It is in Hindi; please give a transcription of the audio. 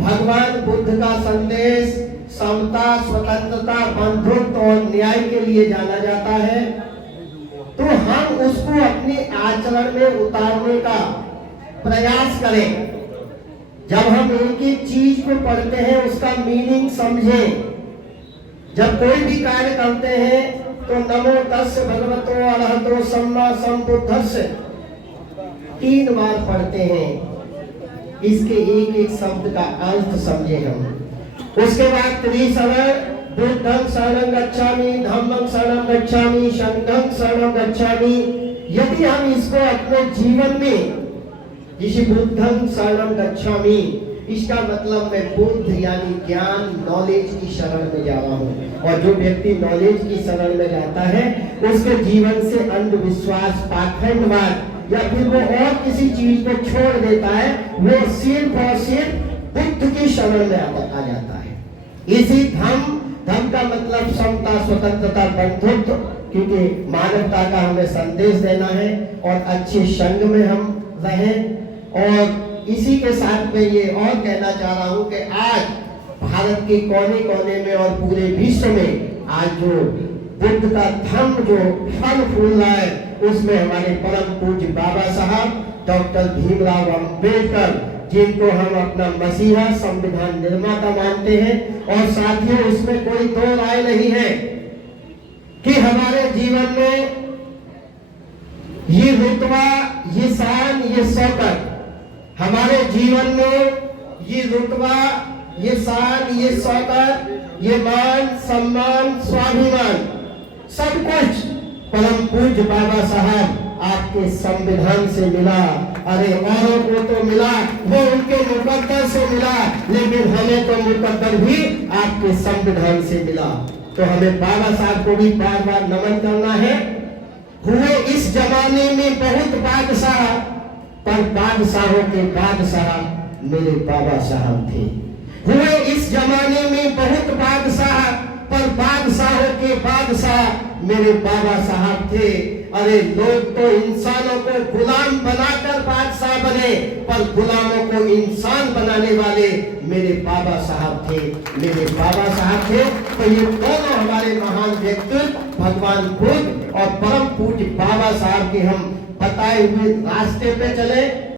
भगवान बुद्ध का संदेश समता, स्वतंत्रता, बंधुत्व और न्याय के लिए जाना जाता है, तो हम उसको अपने आचरण में उतारने का प्रयास करें। जब हम एक एक चीज को पढ़ते हैं उसका मीनिंग समझें। जब कोई भी कार्य करते हैं तो नमो तस्य भगवतो अरहतो सम्मा संबुद्धस्य 3 बार पढ़ते हैं। इसके एक एक शब्द का अर्थ समझे हम। उसके बाद त्रिशरण, बुद्धं शरणं गच्छामि, धम्मं शरणं गच्छामि, संघं शरणं गच्छामि। यदि हम इसको अपने जीवन में, जिसे बुद्धं शरणं गच्छामि, इसका मतलब मैं बुद्ध यानी ज्ञान, नॉलेज की शरण में जा रहा हूँ। और जो व्यक्ति नॉलेज की शरण में जाता है उसके जीवन से अंधविश्वास, पाखंडवाद या फिर वो और किसी चीज को छोड़ देता है, वो सिर्फ और सिर्फ बुद्ध की शरण में आ जाता है। इसी धम्म का मतलब समता, स्वतंत्रता, बंधुत्व, क्योंकि मानवता का हमें संदेश देना है और अच्छे संग में हम रहें। और इसी के साथ में ये और कहना चाह रहा हूं कि आज भारत के कोने कोने में और पूरे विश्व में आज जो बुद्ध का धम्म जो फल फूल रहा है, उसमें हमारे परम पूज्य बाबा साहब डॉक्टर भीमराव अंबेडकर, जिनको हम अपना मसीहा, संविधान निर्माता मानते हैं। और साथियों, इसमें कोई दो राय नहीं है कि हमारे जीवन में ये रुतबा, ये शान, ये शौकत, हमारे जीवन में ये रुतबा, ये शान, ये शौकत, ये मान, सम्मान, स्वाभिमान, सब कुछ परम पूज्य बाबा साहब आपके संविधान से मिला। अरे औरों को तो मिला, वो उनके मुकद्दर से मिला, लेकिन हमें तो मुकद्दर भी आपके संविधान से मिला। तो हमें बाबा साहब को भी बार बार नमन करना है। हुए इस जमाने में बहुत बादशाह, पर बादशाहों के बादशाह मेरे बाबा साहब थे। हुए इस जमाने में बहुत बादशाह, पर बादशाहों के बादशाह मेरे बाबा साहब थे। अरे लोग तो इंसानों को गुलाम बनाकर बादशाह बने, पर गुलामों को इंसान बनाने वाले मेरे बाबा साहब थे, मेरे बाबा साहब थे। तो ये दोनों हमारे महान व्यक्तित्व भगवान बुद्ध और परम पूज्य बाबा साहब के हम बताए हुए रास्ते पे चले।